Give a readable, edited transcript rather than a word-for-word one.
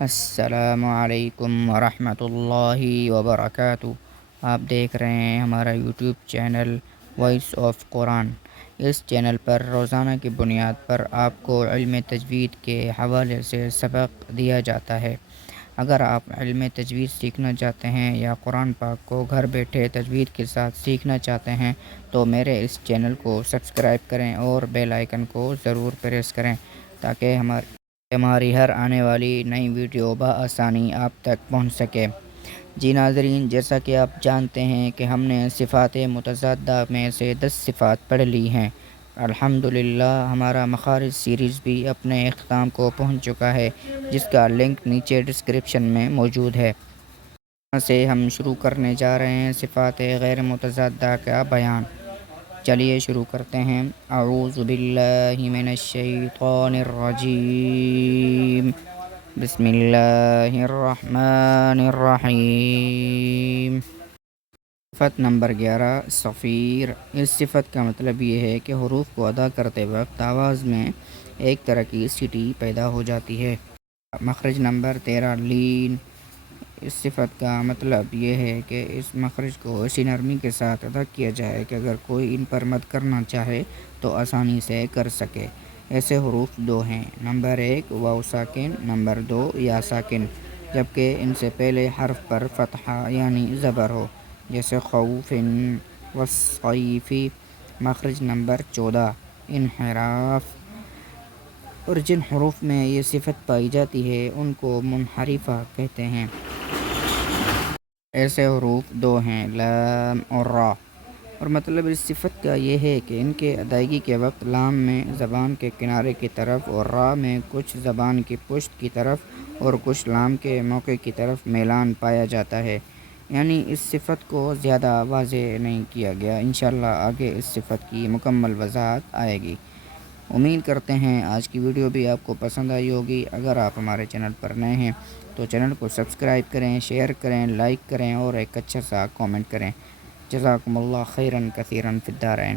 السلام علیکم ورحمۃ اللہ وبرکاتہ۔ آپ دیکھ رہے ہیں ہمارا YouTube channel voice of Quran. اس چینل پر روزانہ کی بنیاد پر آپ کو علم تجوید کے حوالے سے سبق دیا جاتا ہے۔ اگر آپ علم تجوید سیکھنا چاہتے ہیں یا قرآن پاک کو گھر بیٹھے تجوید کے ساتھ سیکھنا چاہتے ہیں تو میرے اس چینل کو سبسکرائب کریں اور بیل آئیکن کو ضرور پریس کریں تاکہ ہماری ہر آنے والی نئی ویڈیو بآسانی آپ تک پہنچ سکے۔ جی ناظرین، جیسا کہ آپ جانتے ہیں کہ ہم نے صفات متضادہ میں سے 10 صفات پڑھ لی ہیں۔ الحمدللہ ہمارا مخارج سیریز بھی اپنے اختتام کو پہنچ چکا ہے، جس کا لنک نیچے ڈسکرپشن میں موجود ہے۔ یہاں سے ہم شروع کرنے جا رہے ہیں صفات غیر متضادہ کا بیان۔ چلیے شروع کرتے ہیں۔ اعوذ باللہ من الشیطان الرجیم، بسم اللہ الرحمن الرحیم۔ صفت نمبر 11، صفیر۔ اس صفت کا مطلب یہ ہے کہ حروف کو ادا کرتے وقت آواز میں ایک طرح کی سیٹی پیدا ہو جاتی ہے۔ مخرج نمبر 13، لین۔ اس صفت کا مطلب یہ ہے کہ اس مخرج کو اسی نرمی کے ساتھ ادا کیا جائے کہ اگر کوئی ان پر مد کرنا چاہے تو آسانی سے کر سکے۔ ایسے حروف دو ہیں، نمبر 1 واو ساکن، نمبر 2 یا ساکن، جبکہ ان سے پہلے حرف پر فتحہ یعنی زبر ہو، جیسے خوف والصیف۔ مخرج نمبر 14، انحراف۔ اور جن حروف میں یہ صفت پائی جاتی ہے ان کو منحرفہ کہتے ہیں۔ ایسے حروف دو ہیں، لام اور را۔ اور مطلب اس صفت کا یہ ہے کہ ان کے ادائیگی کے وقت لام میں زبان کے کنارے کی طرف اور را میں کچھ زبان کی پشت کی طرف اور کچھ لام کے موقع کی طرف میلان پایا جاتا ہے، یعنی اس صفت کو زیادہ واضح نہیں کیا گیا۔ انشاءاللہ آگے اس صفت کی مکمل وضاحت آئے گی۔ امید کرتے ہیں آج کی ویڈیو بھی آپ کو پسند آئی ہوگی۔ اگر آپ ہمارے چینل پر نئے ہیں تو چینل کو سبسکرائب کریں، شیئر کریں، لائک کریں اور ایک اچھا سا کامنٹ کریں۔ جزاکم اللہ خیراً کثیراً فی الدارین۔